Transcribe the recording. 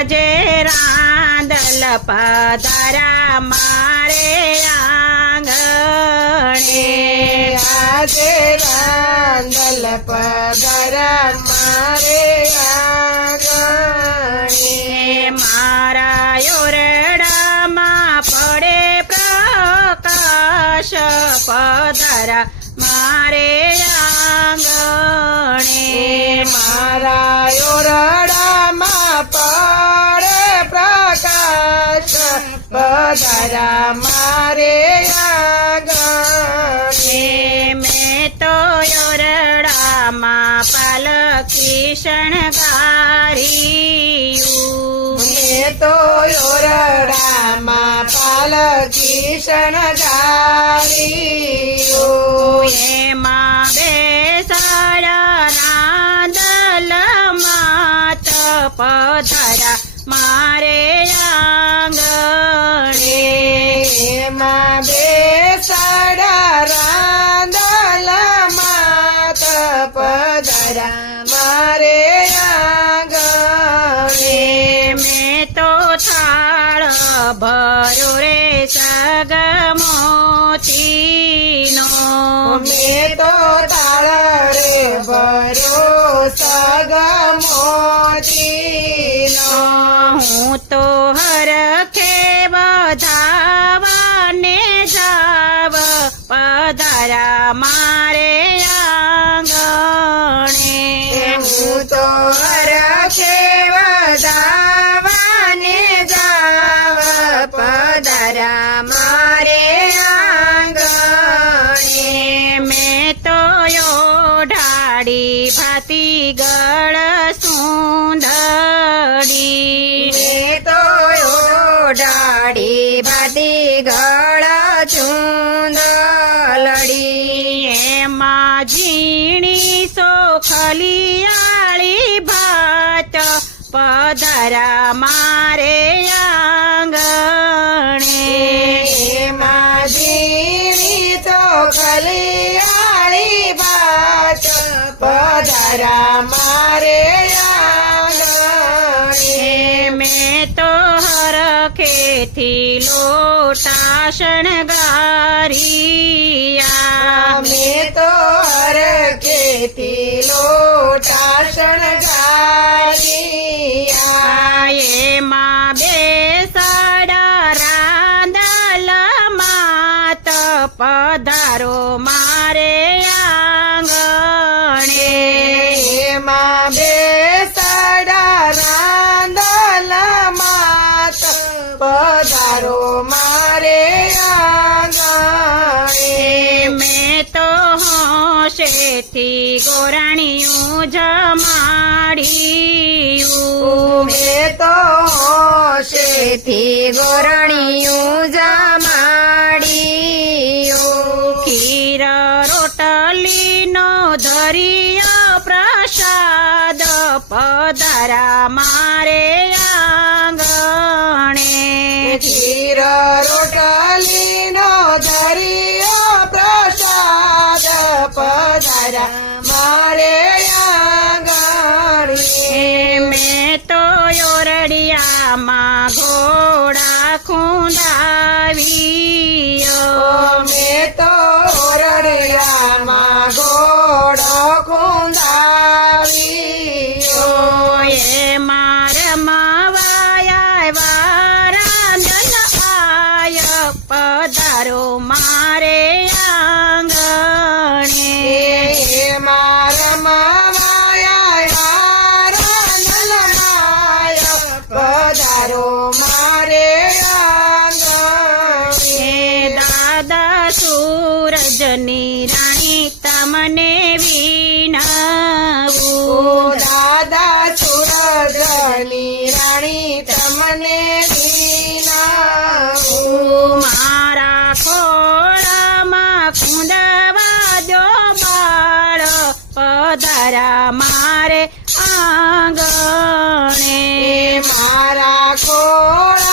આજે રાંદલ પધારા મારે આંગણે. આજે રાંદલ પદર મારે આંગણે. મારા યોરડામાં પડે પ્રકાશ. પધારા મારે આંગણે. મારા ઓરડામાં પધારા મારે આંગણે મેં તો યોરડામાં પાલકી શણગાર્યું મેં તો ઓરડામાં પાલકી શણગાર્યું એમાં બેસાડા દલ માત પધરા મારે આંગણે એમાં બેસાડા રાંદલ માત પધરા મારે આંગણે. મેં તો થાળ ભર્યો રે સગમોતીનો મેં તો થાળ રે ભર્યો સગમોતીનો હું તો હરખે બધાવાને પધારા મારે આંગણે. હું તો રખે વધાવાને જાવ. પધરા ઝીણી સોખલિયાળી ભાત પધરા મારે આંગણે. એમાં ઝીણી તો ખલિયાળી ભાત પધારા મારે આંગણે. મેં તો હરખેથી લોટા શણગારિયા અમે તો હરખેથી લોટા શણગારિયા એમાં બેસાડા રાંદલ માત પધારો મારે આંગણે. એમાં બેસાડા રાંદલ માત પધારો મારે હોશેથી ગોરાણીયું જમાડ્યું મેં તો શેથી ગોરણિયું જમાડ્યું ખીર રોટલીનો ધરિયા પ્રસાદ પધારા મારે આંગણે. ખીર પધારા મારે આંગણે મેં તો યોરડિયામાં ઘોડા ખૂંદાવ્યો. મેં તો ઓરડિયામાં ઘોડો ખૂંદાવ્યો. એ મારે માવાયા વારાંદલ આય પધારો મારે આંગણે. સૂરજની રાણી તમને વિનાવું. દાદા સુરજની રાણી તમને દરા મારે આંગણે. મારા કોળ